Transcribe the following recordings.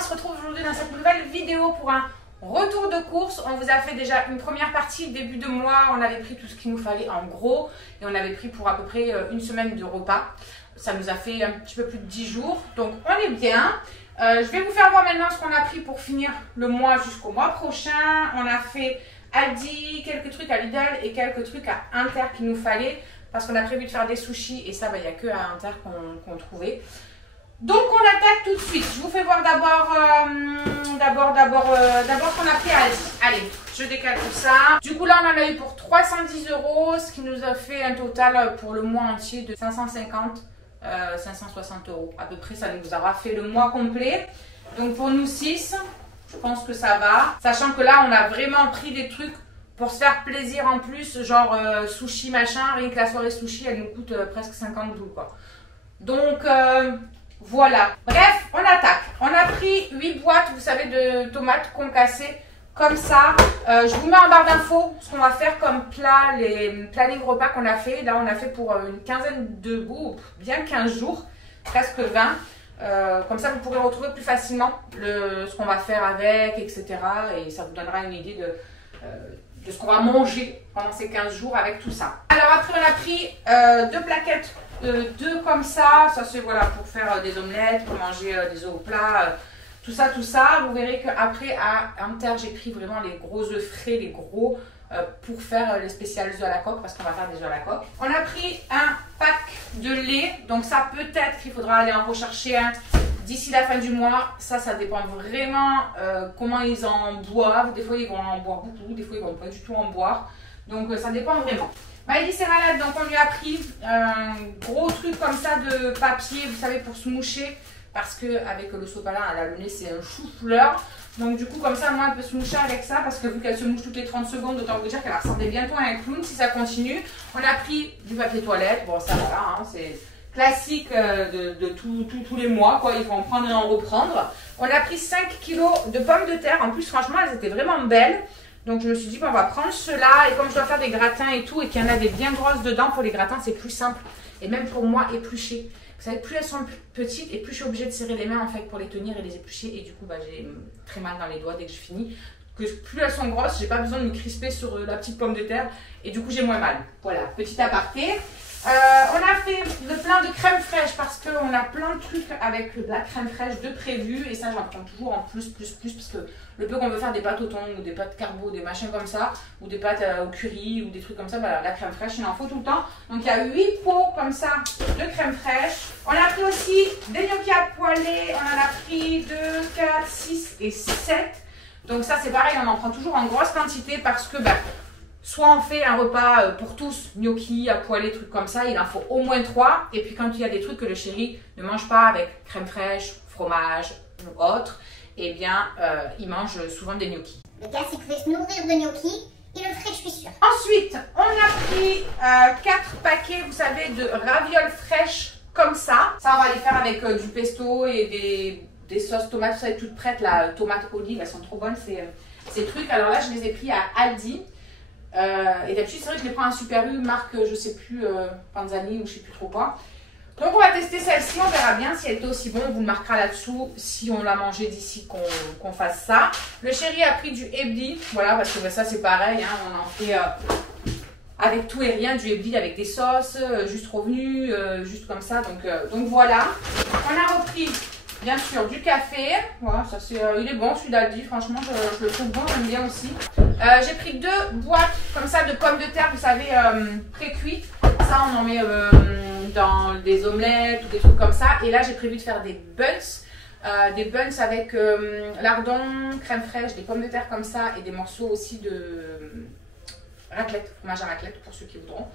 on se retrouve aujourd'hui dans cette nouvelle vidéo pour un retour de course. On vous a fait déjà une première partie début de mois. On avait pris tout ce qu'il nous fallait en gros et on avait pris pour à peu près une semaine de repas. Ça nous a fait un petit peu plus de 10 jours, donc on est bien. Je vais vous faire voir maintenant ce qu'on a pris pour finir le mois jusqu'au mois prochain. On a fait Aldi, quelques trucs à Lidl et quelques trucs à Inter qu'il nous fallait parce qu'on a prévu de faire des sushis et ça, il n'y a que à Inter qu'on trouvait. Donc on attaque tout de suite. Je vous fais voir d'abord ce qu'on a pris à Aldi. Allez, je décale tout ça. Du coup là on en a eu pour 310 €, ce qui nous a fait un total pour le mois entier de 560 € à peu près. Ça nous aura fait le mois complet. Donc pour nous 6, je pense que ça va. Sachant que là on a vraiment pris des trucs pour se faire plaisir en plus, genre sushi machin. Rien que la soirée sushi elle nous coûte presque 50 boules quoi. Donc voilà. Bref, on attaque. On a pris 8 boîtes, vous savez, de tomates concassées comme ça. Je vous mets en barre d'infos ce qu'on va faire comme plat, les planning repas qu'on a fait. Là, on a fait pour une quinzaine de bien 15 jours, presque 20. Comme ça, vous pourrez retrouver plus facilement ce qu'on va faire avec, etc. Et ça vous donnera une idée de ce qu'on va manger pendant ces 15 jours avec tout ça. Alors après, on a pris 2 plaquettes. 2 comme ça c'est voilà pour faire des omelettes, pour manger des œufs au plat, tout ça. Vous verrez qu'après à Inter j'ai pris vraiment les gros œufs frais, les gros pour faire les spéciales œufs à la coque parce qu'on va faire des œufs à la coque. On a pris un pack de lait, donc ça peut-être qu'il faudra aller en rechercher un d'ici la fin du mois. Ça dépend vraiment comment ils en boivent. Des fois ils vont en boire beaucoup, des fois ils vont pas du tout en boire, donc ça dépend vraiment. Maëlys est malade, donc on lui a pris un gros truc comme ça de papier, vous savez, pour se moucher. Parce qu'avec le sopalin, elle a le nez, c'est un chou-fleur. Donc du coup, comme ça, moi, elle peut se moucher avec ça. Parce que vu qu'elle se mouche toutes les 30 secondes, autant vous dire qu'elle va ressembler bientôt à un clown si ça continue. On a pris du papier toilette. Bon, ça voilà, hein, c'est classique de tous les mois, quoi. Il faut en prendre et en reprendre. On a pris 5 kg de pommes de terre. En plus, franchement, elles étaient vraiment belles. Donc je me suis dit, bon, on va prendre cela. Et comme je dois faire des gratins et tout, et qu'il y en a des bien grosses dedans, pour les gratins, c'est plus simple. Et même pour moi, éplucher. Vous savez, plus elles sont petites et plus je suis obligée de serrer les mains en fait pour les tenir et les éplucher. Et du coup, j'ai très mal dans les doigts dès que je finis. Plus elles sont grosses, j'ai pas besoin de me crisper sur la petite pomme de terre. Et du coup, j'ai moins mal. Voilà, petit aparté. On a fait le plein de crème fraîche parce qu'on a plein de trucs avec de la crème fraîche de prévu. Et ça, j'en prends toujours en plus. Parce que le peu qu'on veut faire des pâtes au thon ou des pâtes carbo, des machins comme ça, ou des pâtes au curry ou des trucs comme ça, voilà, la crème fraîche, il en faut tout le temps. Donc il y a 8 pots comme ça de crème fraîche. On a pris aussi des gnocchis à poêler. On en a pris 2, 4, 6 et 7. Donc ça, c'est pareil, on en prend toujours en grosse quantité parce que soit on fait un repas pour tous, gnocchi à poêler, trucs comme ça, il en faut au moins 3. Et puis quand il y a des trucs que le chéri ne mange pas avec crème fraîche, fromage ou autre, eh bien il mange souvent des gnocchis. Le gars, s'il pouvait se nourrir de gnocchi, il le ferait, je suis sûre. Ensuite, on a pris 4 paquets, vous savez, de ravioles fraîches comme ça. Ça, on va les faire avec du pesto et des sauces tomates, vous savez, toutes prêtes, la tomate olive, elles sont trop bonnes ces trucs. Alors là, je les ai pris à Aldi. Et d'habitude, c'est vrai que je les prends à Super U, marque, je sais plus, Panzani ou je sais plus trop quoi. Donc on va tester celle-ci, on verra bien si elle était aussi bonne, on vous le marquera là-dessous si on l'a mangé d'ici qu'on fasse ça. Le chéri a pris du ebli, voilà, parce que ça c'est pareil, hein, on en fait avec tout et rien, du ebli avec des sauces, juste revenu, juste comme ça, donc voilà. On a repris, bien sûr, du café, voilà, ça c'est, il est bon celui d'Aldi, franchement je le trouve bon, j'aime bien aussi. J'ai pris 2 boîtes comme ça de pommes de terre, vous savez, pré-cuites, ça on en met dans des omelettes ou des trucs comme ça. Et là j'ai prévu de faire des buns avec lardon, crème fraîche, des pommes de terre comme ça et des morceaux aussi de raclette, fromage à raclette pour ceux qui voudront.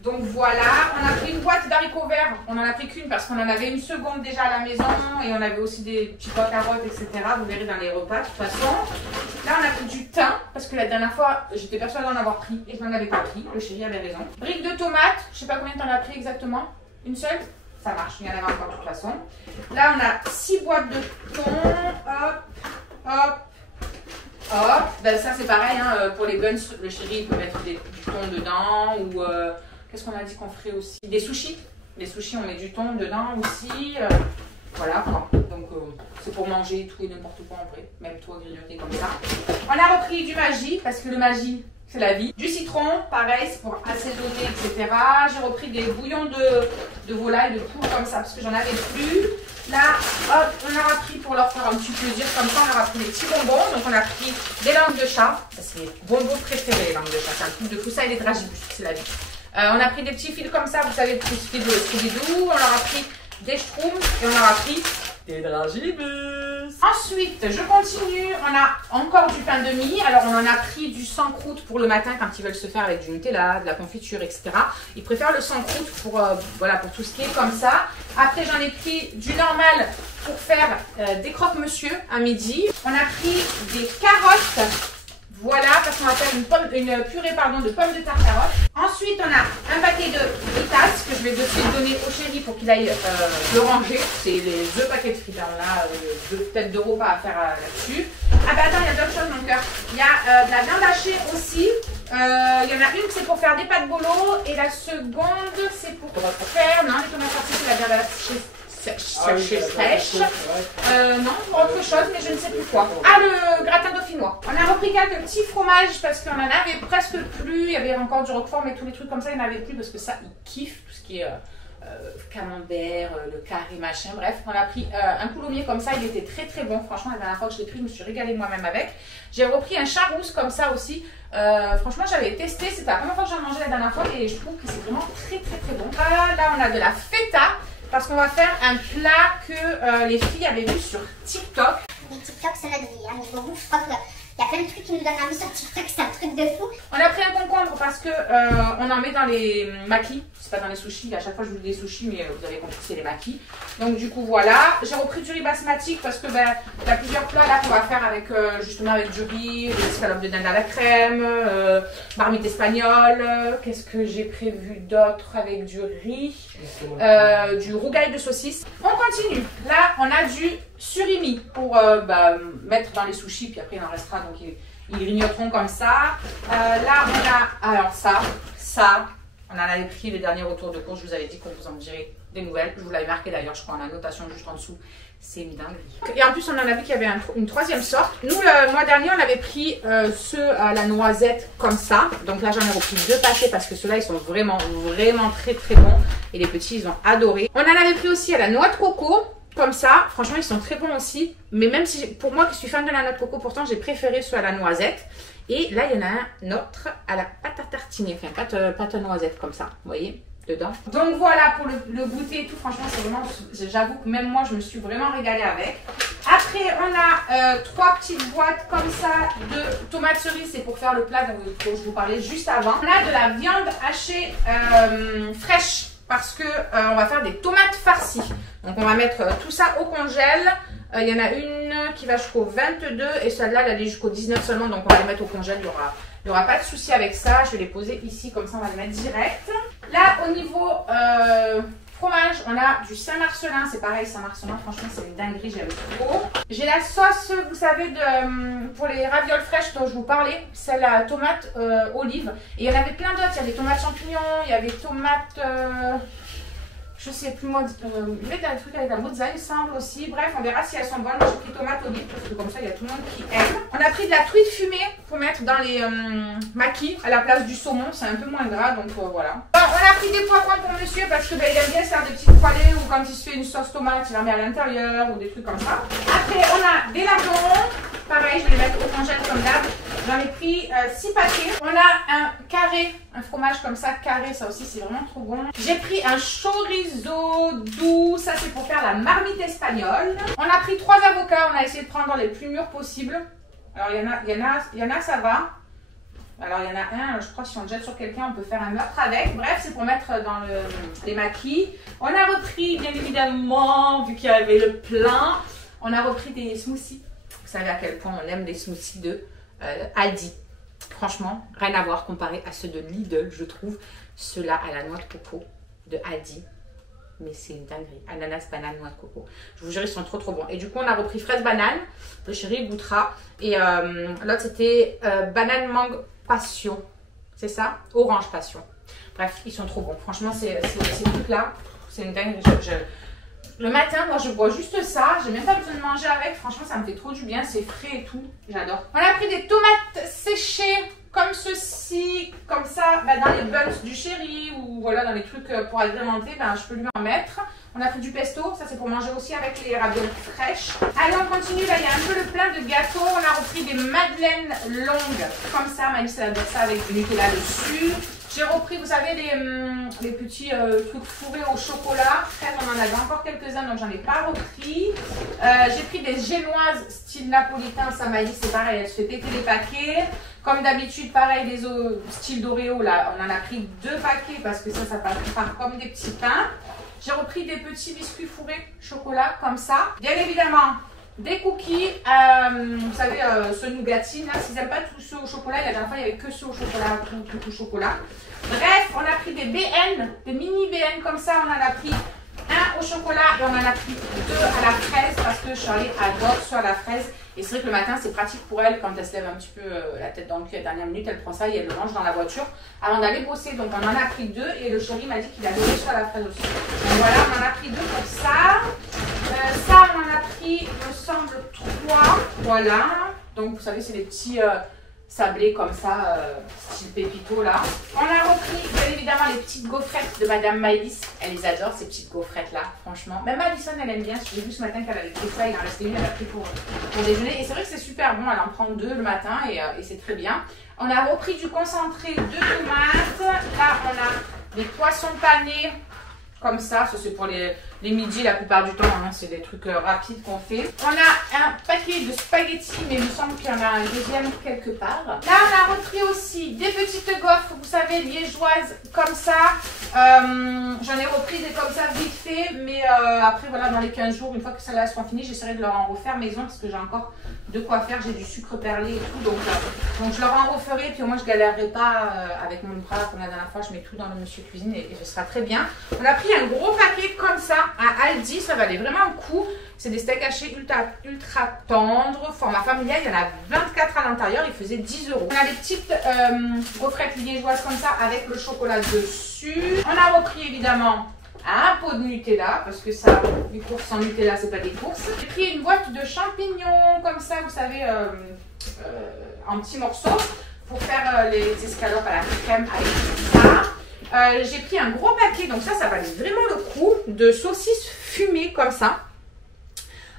Donc voilà, on a pris une boîte d'haricots verts, on en a pris qu'une parce qu'on en avait une seconde déjà à la maison et on avait aussi des petits pois carottes, etc. Vous verrez dans les repas de toute façon. Là on a pris du thym parce que la dernière fois j'étais persuadée d'en avoir pris et je n'en avais pas pris, le chéri avait raison. Brique de tomates, je sais pas combien tu en as pris exactement, une seule? Ça marche, il y en avait encore de toute façon. Là on a 6 boîtes de thon, hop. Ça c'est pareil, hein, pour les buns, le chéri il peut mettre du thon dedans ou... Qu'est-ce qu'on a dit qu'on ferait aussi? Des sushis. Les sushis, on met du thon dedans aussi. Voilà. Donc Donc c'est pour manger tout et n'importe quoi en vrai. Même tout à grignoter comme ça. On a repris du Maggi, parce que le Maggi, c'est la vie. Du citron, pareil, c'est pour assaisonner, etc. J'ai repris des bouillons de volaille, de poule comme ça, parce que j'en avais plus. Là, hop, on aura pris pour leur faire un petit plaisir, comme ça, on aura pris des petits bonbons. Donc on a pris des langues de chat. Ça, c'est mes bonbons préférés, les langues de chat. C'est un truc de fou, ça et les dragibus, c'est la vie. On a pris des petits fils comme ça, vous savez, des petits fils de Scooby-Doo. On leur a pris des schtroumpfs et on leur a pris des dragibus. Ensuite, je continue. On a encore du pain de mie. Alors, on en a pris du sans croûte pour le matin quand ils veulent se faire avec du Nutella, de la confiture, etc. Ils préfèrent le sans croûte pour, voilà, pour tout ce qui est comme ça. Après, j'en ai pris du normal pour faire des croque-monsieur à midi. On a pris des carottes. Voilà, parce qu'on va faire une purée de pommes de terre carottes. Ensuite, on a un paquet de fritas que je vais de suite donner au chéri pour qu'il aille le ranger. C'est les 2 paquets de fritas. On a peut-être 2 repas à faire là-dessus. Ah bah attends, il y a d'autres choses, mon cœur. Il y a de la viande hachée aussi. Il y en a une, c'est pour faire des pâtes bolo. Et la seconde, c'est pour faire... Non, les tomates farcies, c'est la viande hachée. Sèche. Non, autre chose, mais je ne sais plus quoi. Ah, le gratin dauphinois. On a repris quelques petits fromages parce qu'on en avait presque plus. Il y avait encore du roquefort, mais tous les trucs comme ça, il n'y en avait plus parce que ça, ils kiffent tout ce qui est camembert, le carré, machin. Bref, on a pris un coulommier comme ça. Il était très très bon. Franchement, la dernière fois que je l'ai pris, je me suis régalée moi-même avec. J'ai repris un charousse comme ça aussi. Franchement, j'avais testé. C'était la première fois que j'en mangeais la dernière fois et je trouve que c'est vraiment très très très bon. Là, on a de la feta. Parce qu'on va faire un plat que les filles avaient vu sur TikTok. Les TikTok, c'est notre vie. Hein. Niveau bouffe, je crois qu'il y a plein de trucs qui nous donnent envie sur TikTok. C'est un truc de fou. On a pris un concombre parce que on en met dans les makis. C'est pas dans les sushis. À chaque fois, je vous dis des sushis, mais vous avez compris, c'est les makis. Donc, du coup, voilà. J'ai repris du riz basmati parce que il y a plusieurs plats là qu'on va faire avec justement avec du riz, des escalopes de dinde à la crème, marmite espagnole. Qu'est-ce que j'ai prévu d'autre avec du riz, du rougail de saucisse. On continue. Là, on a du surimi pour mettre dans les sushis, puis après il en restera, donc ils grignoteront comme ça. Là, on a alors ça. On en avait pris le dernier retour de course, je vous avais dit qu'on vous en dirait des nouvelles. Je vous l'avais marqué d'ailleurs, je crois, en la notation juste en dessous. C'est une dinguerie. Et en plus, on en avait qu'il y avait une troisième sorte. Nous, le mois dernier, on avait pris ceux à la noisette comme ça. Donc là, j'en ai repris 2 paquets parce que ceux-là, ils sont vraiment, vraiment très, très bons. Et les petits, ils ont adoré. On en avait pris aussi à la noix de coco. Comme ça, franchement, ils sont très bons aussi. Mais même si, pour moi qui suis fan de la noix de coco, pourtant, j'ai préféré ceux à la noisette. Et là, il y en a un autre à la pâte à tartiner. Enfin, pâte à noisette comme ça, vous voyez, dedans. Donc voilà, pour le goûter et tout, franchement, c'est vraiment... J'avoue que même moi, je me suis vraiment régalée avec. Après, on a 3 petites boîtes comme ça de tomates cerises. C'est pour faire le plat dont je vous parlais juste avant. On a de la viande hachée fraîche. Parce que on va faire des tomates farcies. Donc on va mettre tout ça au congèle. Il y en a une qui va jusqu'au 22 et celle-là, elle est jusqu'au 19 seulement. Donc on va les mettre au congèle. Il n'y aura pas de souci avec ça. Je vais les poser ici, comme ça on va les mettre direct. Là, au niveau fromage, on a du Saint-Marcelin. C'est pareil, Saint-Marcelin, franchement, c'est une dinguerie. J'aime trop. J'ai la sauce, vous savez, pour les ravioles fraîches dont je vous parlais. C'est la tomate olive. Et il y en avait plein d'autres. Il y avait tomates champignons, il y avait tomates... je sais plus moi, il y avait des trucs avec la mozza, il semble aussi. Bref, on verra si elles sont bonnes. Moi, j'ai pris tomate olive parce que comme ça, il y a tout le monde qui aime. On a pris de la truite fumée pour mettre dans les maquis à la place du saumon. C'est un peu moins gras, donc voilà. Bon, on a pris des poivrons pour monsieur parce que il aime bien se faire des petites poêlées ou quand il se fait une sauce tomate, il la met à l'intérieur ou des trucs comme ça. Après, on a des lardons. Pareil, je vais les mettre au congèle comme d'hab. J'en ai pris 6 paquets. On a un carré, un fromage comme ça, carré, ça aussi c'est vraiment trop bon. J'ai pris un chorizo doux, ça c'est pour faire la marmite espagnole. On a pris 3 avocats, on a essayé de prendre les plus mûrs possibles. Alors il y en a ça va. Alors il y en a un, je crois que si on le jette sur quelqu'un, on peut faire un meurtre avec. Bref, c'est pour mettre dans les maquis. On a repris, bien évidemment, vu qu'il y avait le plein, on a repris des smoothies. Vous savez à quel point on aime les smoothies de Aldi. Franchement, rien à voir comparé à ceux de Lidl, je trouve. Ceux-là à la noix de coco de Aldi. Mais c'est une dinguerie. Ananas, banane, noix de coco. Je vous jure, ils sont trop trop bons. Et du coup, on a repris fraise banane. Le chéri goûtera. Et l'autre, c'était banane mangue passion. C'est ça? Orange passion. Bref, ils sont trop bons. Franchement, ces trucs-là, c'est une dinguerie. Le matin, moi je bois juste ça, j'ai même pas besoin de manger avec, franchement ça me fait trop du bien, c'est frais et tout, j'adore. On a pris des tomates séchées comme ceci, comme ça, bah, dans les buns du chéri ou voilà dans les trucs pour agrémenter, bah, je peux lui en mettre. On a pris du pesto, ça c'est pour manger aussi avec les raviolis fraîches. Allez on continue, là il y a un peu le plein de gâteaux, on a repris des madeleines longues comme ça, Maëlys elle adore ça avec du Nutella dessus. J'ai repris, vous savez, les petits trucs fourrés au chocolat. On en avait encore quelques-uns, donc j'en ai pas repris. J'ai pris des génoises style napolitain. Ça m'a dit, c'est pareil, elle se fait péter les paquets. Comme d'habitude, pareil, les style d'Oreo, là, on en a pris 2 paquets parce que ça part comme des petits pains. J'ai repris des petits biscuits fourrés chocolat, comme ça. Bien évidemment, des cookies, vous savez, ce nougatine, là, s'ils n'aiment pas tous ceux au chocolat, la dernière fois, il n'y avait que ceux au chocolat, tout chocolat. Bref, on a pris des BN, des mini BN comme ça, on en a pris un au chocolat et on en a pris 2 à la fraise parce que Charlie adore ceux à la fraise. Et c'est vrai que le matin, c'est pratique pour elle quand elle se lève un petit peu la tête dans le cul à la dernière minute, elle prend ça et elle le mange dans la voiture avant d'aller bosser. Donc on en a pris 2 et le chéri m'a dit qu'il adorait ceux à la fraise aussi. Donc voilà, on en a pris 2 pour ça. Ça, on en a pris, il me semble, 3. Voilà. Donc, vous savez, c'est les petits sablés comme ça, style pépito là. On a repris, bien évidemment, les petites gaufrettes de Madame Maëlys. Elle les adore, ces petites gaufrettes là, franchement. Même Alison, elle aime bien. J'ai vu ce matin qu'elle avait pris ça. Il en restait une, elle a pris pour déjeuner. Et c'est vrai que c'est super bon. Elle en prend 2 le matin et c'est très bien. On a repris du concentré de tomates. Là, on a des poissons panés. Comme ça c'est pour les midis la plupart du temps, hein, c'est des trucs rapides qu'on fait. On a un paquet de spaghettis, mais il me semble qu'il y en a un deuxième quelque part. Là, on a repris aussi des petites gaufres, vous savez, liégeoises, comme ça. J'en ai repris des comme ça vite fait, mais après, voilà, dans les 15 jours, une fois que celles-là seront finies, j'essaierai de leur en refaire maison parce que j'ai encore de quoi faire. J'ai du sucre perlé et tout, donc je leur en referai, puis au moins je galérerai pas avec mon bras comme la dernière fois. Je mets tout dans le monsieur cuisine et ce sera très bien. On a pris un gros paquet comme ça à Aldi, ça valait vraiment le coup. C'est des steaks hachés ultra tendres, format familial, il y en a 24 à l'intérieur, il faisait 10 €. On a des petites gaufrettes liégeoises comme ça avec le chocolat dessus. On a repris évidemment un pot de Nutella parce que ça, les courses sans Nutella, c'est pas des courses. J'ai pris une boîte de champignons comme ça, vous savez, en petits morceaux pour faire les escalopes à la crème avec ça. J'ai pris un gros paquet, donc ça valait vraiment le coup, de saucisses fumées comme ça.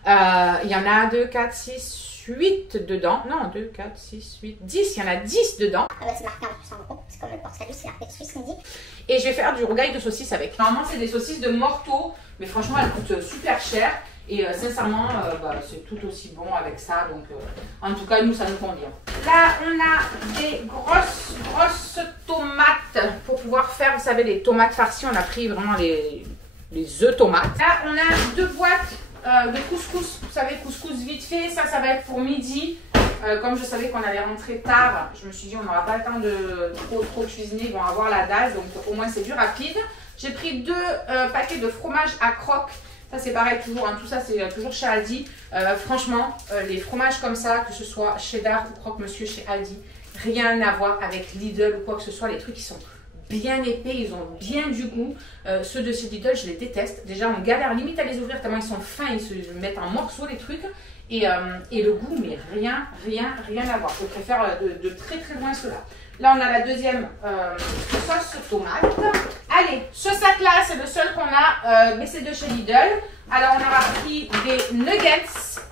Il y en a 2, 4, 6, 8 dedans. Non, 2, 4, 6, 8, 10. Il y en a 10 dedans. Ah bah c'est marqué en plus en gros, c'est comme le porte-salut, c'est marqué Suisse midi. Et je vais faire du rougail de saucisses avec. Normalement, c'est des saucisses de morteau, mais franchement, elles coûtent super cher. Et sincèrement, c'est tout aussi bon avec ça. Donc, en tout cas, nous, ça nous convient. Là, on a des grosses tomates pour pouvoir faire, vous savez, les tomates farcies. On a pris vraiment les œufs tomates. Là, on a 2 boîtes de couscous. Vous savez, couscous vite fait. Ça va être pour midi. Comme je savais qu'on allait rentrer tard, je me suis dit on n'aura pas le temps de trop cuisiner. Ils vont avoir la dalle. Donc, au moins, c'est du rapide. J'ai pris 2 paquets de fromage à croque. Ça c'est pareil toujours, hein, tout ça c'est toujours chez Aldi. Franchement, les fromages comme ça, que ce soit cheddar ou croque-monsieur chez Aldi, rien à voir avec Lidl ou quoi que ce soit. Les trucs qui sont bien épais, ils ont bien du goût. Ceux de chez Lidl, je les déteste. Déjà on galère limite à les ouvrir tellement ils sont fins, ils se mettent en morceaux les trucs. Et le goût, mais rien à voir. Je préfère de très loin ceux-là. Là, on a la deuxième sauce tomate. Allez, ce sac-là, c'est le seul qu'on a, mais c'est de chez Lidl. Alors, on aura pris des nuggets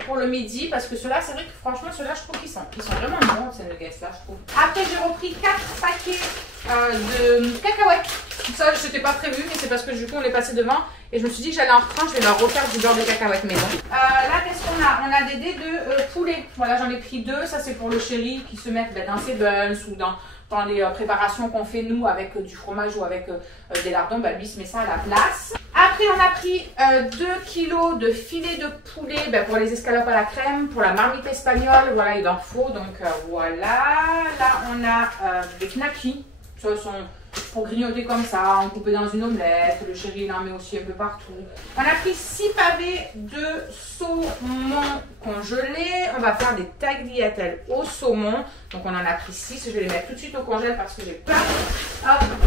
pour le midi, parce que ceux-là, c'est vrai que franchement, ceux-là, je trouve qu'ils sont vraiment bons, ces nuggets-là, je trouve. Après, j'ai repris 4 paquets de cacahuètes. Ça, je n'étais pas prévu, mais c'est parce que du coup, on est passé devant. Et je me suis dit que j'allais en reprendre, je vais leur refaire du beurre de cacahuètes maison. Là, qu'est-ce qu'on a? On a des dés de poulet. Voilà, j'en ai pris 2. Ça, c'est pour le chéri qui se met dans ses buns ou dans les préparations qu'on fait nous avec du fromage ou avec des lardons. Bah, lui, il se met ça à la place. Après, on a pris 2 kilos de filet de poulet pour les escalopes à la crème, pour la marmite espagnole. Voilà, il en faut. Donc, voilà. Là, on a des knackis. Ça sont pour grignoter comme ça, en couper dans une omelette. Le chéri il en met aussi un peu partout. On a pris 6 pavés de saumon congelé. On va faire des tagliatelles au saumon. Donc on en a pris 6. Je vais les mettre tout de suite au congèle parce que j'ai peur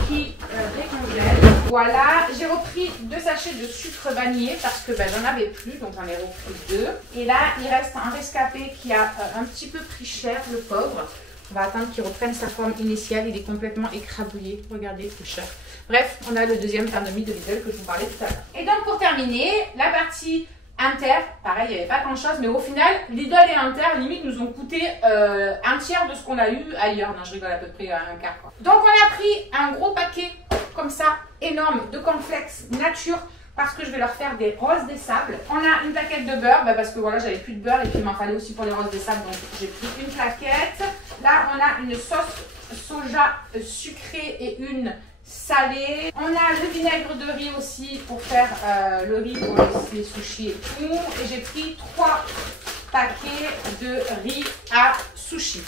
qui décongèlent. Voilà, j'ai repris 2 sachets de sucre vanillé parce que j'en avais plus, donc j'en ai repris 2. Et là, il reste un rescapé qui a un petit peu pris cher, le pauvre. On va attendre qu'il reprenne sa forme initiale. Il est complètement écrabouillé. Regardez, c'est cher. Bref, on a le deuxième pain de mie de Lidl que je vous parlais tout à l'heure. Et donc, pour terminer, la partie Inter, pareil, il n'y avait pas grand chose, mais au final, Lidl et Inter, limite, nous ont coûté un tiers de ce qu'on a eu ailleurs. Non, je rigole, à peu près un quart, quoi. Donc, on a pris un gros paquet, comme ça, énorme, de cornflakes nature, parce que je vais leur faire des roses des sables. On a une plaquette de beurre, parce que voilà, j'avais plus de beurre et puis il m'en fallait aussi pour les roses des sables, donc j'ai pris une plaquette. Là, on a une sauce soja sucrée et une salée. On a le vinaigre de riz aussi pour faire le riz pour les sushis et tout. Et j'ai pris 3 paquets de riz à sushi.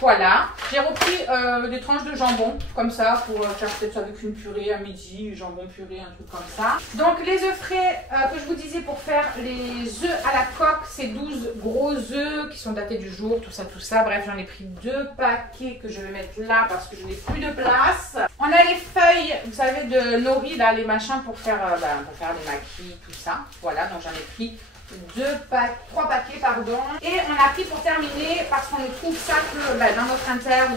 Voilà, j'ai repris des tranches de jambon comme ça pour faire peut-être avec une purée à midi, jambon purée, un truc comme ça. Donc les œufs frais que je vous disais pour faire les œufs à la coque, c'est 12 gros œufs qui sont datés du jour, tout ça. Bref, j'en ai pris 2 paquets que je vais mettre là parce que je n'ai plus de place. On a les feuilles, vous savez, de nori, là, les machins pour faire des maquis, tout ça. Voilà, donc j'en ai pris 3 paquets, pardon. Et on a pris pour terminer, parce qu'on ne trouve ça que dans notre Inter ou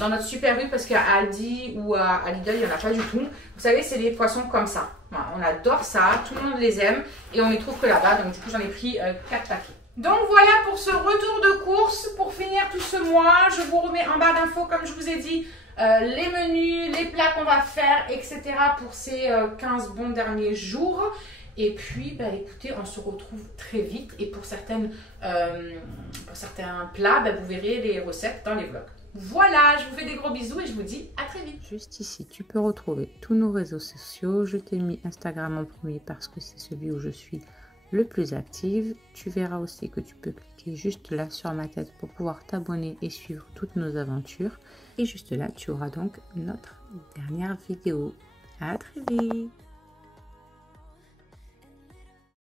dans notre Super U, parce qu'à Aldi ou à Lidl, il n'y en a pas du tout. Vous savez, c'est les poissons comme ça. Voilà, on adore ça, tout le monde les aime et on les trouve que là-bas. Donc du coup, j'en ai pris 4 paquets. Donc voilà pour ce retour de course. Pour finir tout ce mois, je vous remets en barre d'infos, comme je vous ai dit, les menus, les plats qu'on va faire, etc. pour ces 15 bons derniers jours. Et puis, écoutez, on se retrouve très vite. Et pour certains plats, vous verrez les recettes dans les vlogs. Voilà, je vous fais des gros bisous et je vous dis à très vite. Juste ici, tu peux retrouver tous nos réseaux sociaux. Je t'ai mis Instagram en premier parce que c'est celui où je suis le plus active. Tu verras aussi que tu peux cliquer juste là sur ma tête pour pouvoir t'abonner et suivre toutes nos aventures. Et juste là, tu auras donc notre dernière vidéo. À très vite!